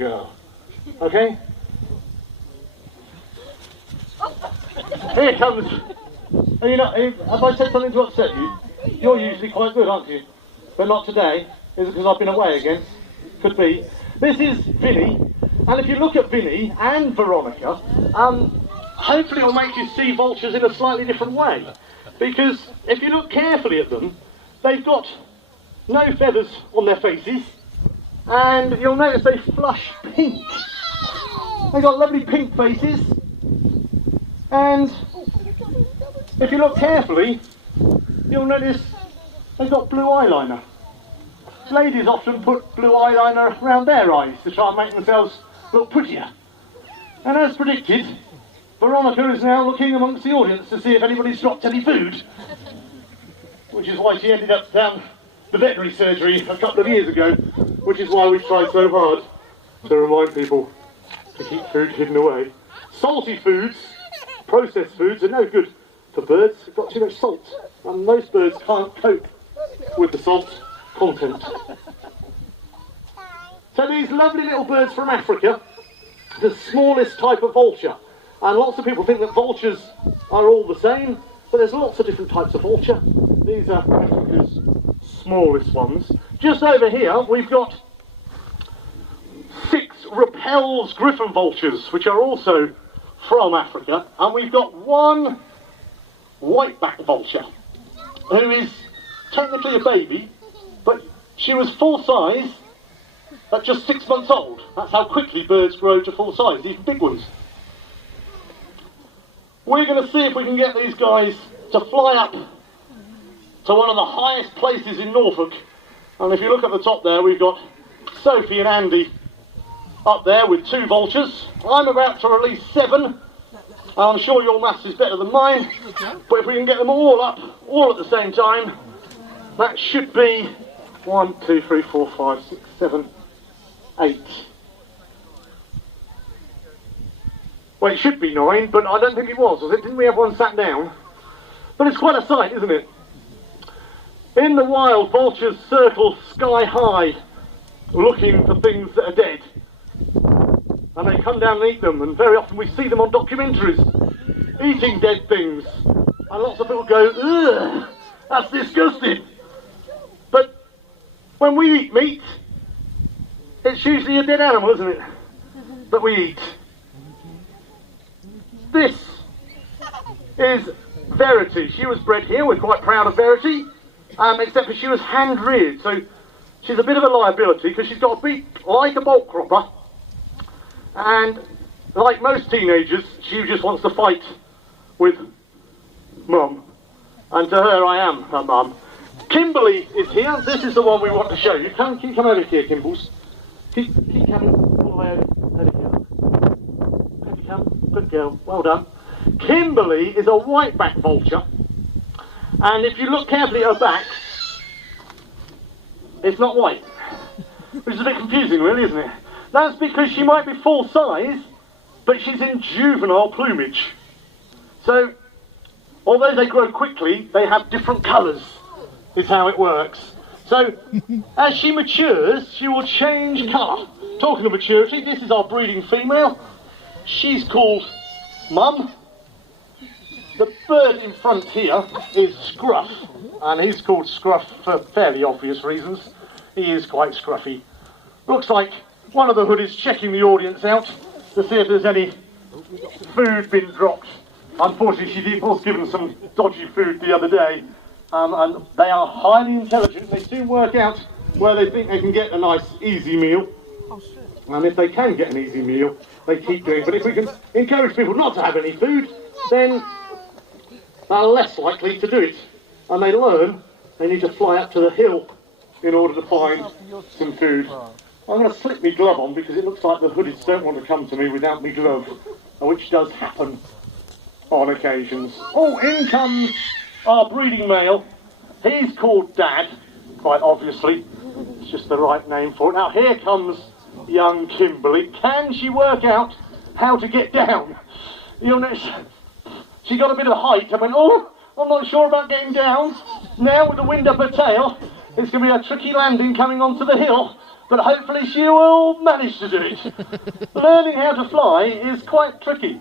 girl. Okay? Here comes... have I said something to upset you? You're usually quite good, aren't you? But not today. Is it because I've been away again? Could be. This is Vinny, and if you look at Vinny and Veronica, hopefully it'll make you see vultures in a slightly different way. Because if you look carefully at them, they've got no feathers on their faces, and you'll notice they flush pink. They've got lovely pink faces, and if you look carefully, you'll notice they've got blue eyeliner. Ladies often put blue eyeliner around their eyes to try and make themselves look prettier. And as predicted, Veronica is now looking amongst the audience to see if anybody's dropped any food. Which is why she ended up down the veterinary surgery a couple of years ago, which is why we tried so hard to remind people to keep food hidden away. Salty foods, processed foods, are no good for birds. They've got too much salt, and most birds can't cope with the salt content. So these lovely little birds from Africa, the smallest type of vulture, and lots of people think that vultures are all the same, but there's lots of different types of vulture. These are Africa's smallest ones. Just over here we've got 6 Rüppell's Griffon vultures, which are also from Africa, and we've got 1 white-backed vulture, who is technically a baby, but she was full size at just 6 months old. That's how quickly birds grow to full size, even big ones. We're going to see if we can get these guys to fly up to one of the highest places in Norfolk. And if you look at the top there, we've got Sophie and Andy up there with 2 vultures. I'm about to release 7. I'm sure your maths is better than mine, but if we can get them all up, all at the same time, that should be 1, 2, 3, 4, 5, 6, 7, 8. Well, it should be 9, but I don't think it was it? Didn't we have one sat down? But it's quite a sight, isn't it? In the wild, vultures circle sky high, looking for things that are dead. And they come down and eat them, and very often we see them on documentaries, eating dead things. And lots of people go, ugh, that's disgusting. But when we eat meat, it's usually a dead animal, isn't it, that we eat. This is Verity. She was bred here. We're quite proud of Verity, except that she was hand-reared. So she's a bit of a liability because she's got a beak like a bolt cropper. And like most teenagers, she just wants to fight with Mum. And to her, I am her mum. Kimberly is here. This is the one we want to show you. Can you come over here, Kimbles? Keep coming all the way over here. Have you come? Good girl. Well done. Kimberly is a white-backed vulture. And if you look carefully at her back, it's not white. Which is a bit confusing, really, isn't it? That's because she might be full size, but she's in juvenile plumage. So, although they grow quickly, they have different colours, is how it works. So, as she matures, she will change colour. Talking of maturity, this is our breeding female. She's called Mum. The bird in front here is Scruff, and he's called Scruff for fairly obvious reasons. He is quite scruffy. Looks like one of the hoodies checking the audience out to see if there's any food been dropped. Unfortunately, she was given some dodgy food the other day, and they are highly intelligent. They soon work out where they think they can get a nice, easy meal. And if they can get an easy meal, they keep doing it. But if we can encourage people not to have any food, then they're less likely to do it. And they learn they need to fly up to the hill in order to find some food. I'm going to slip my glove on because it looks like the hoodies don't want to come to me without my glove, which does happen on occasions. Oh, in comes our breeding male. He's called Dad, quite obviously. It's just the right name for it. Now here comes young Kimberly. Can she work out how to get down? You'll notice she got a bit of height and went, oh, I'm not sure about getting down. Now with the wind up her tail, it's going to be a tricky landing coming onto the hill. but hopefully she will manage to do it. Learning how to fly is quite tricky.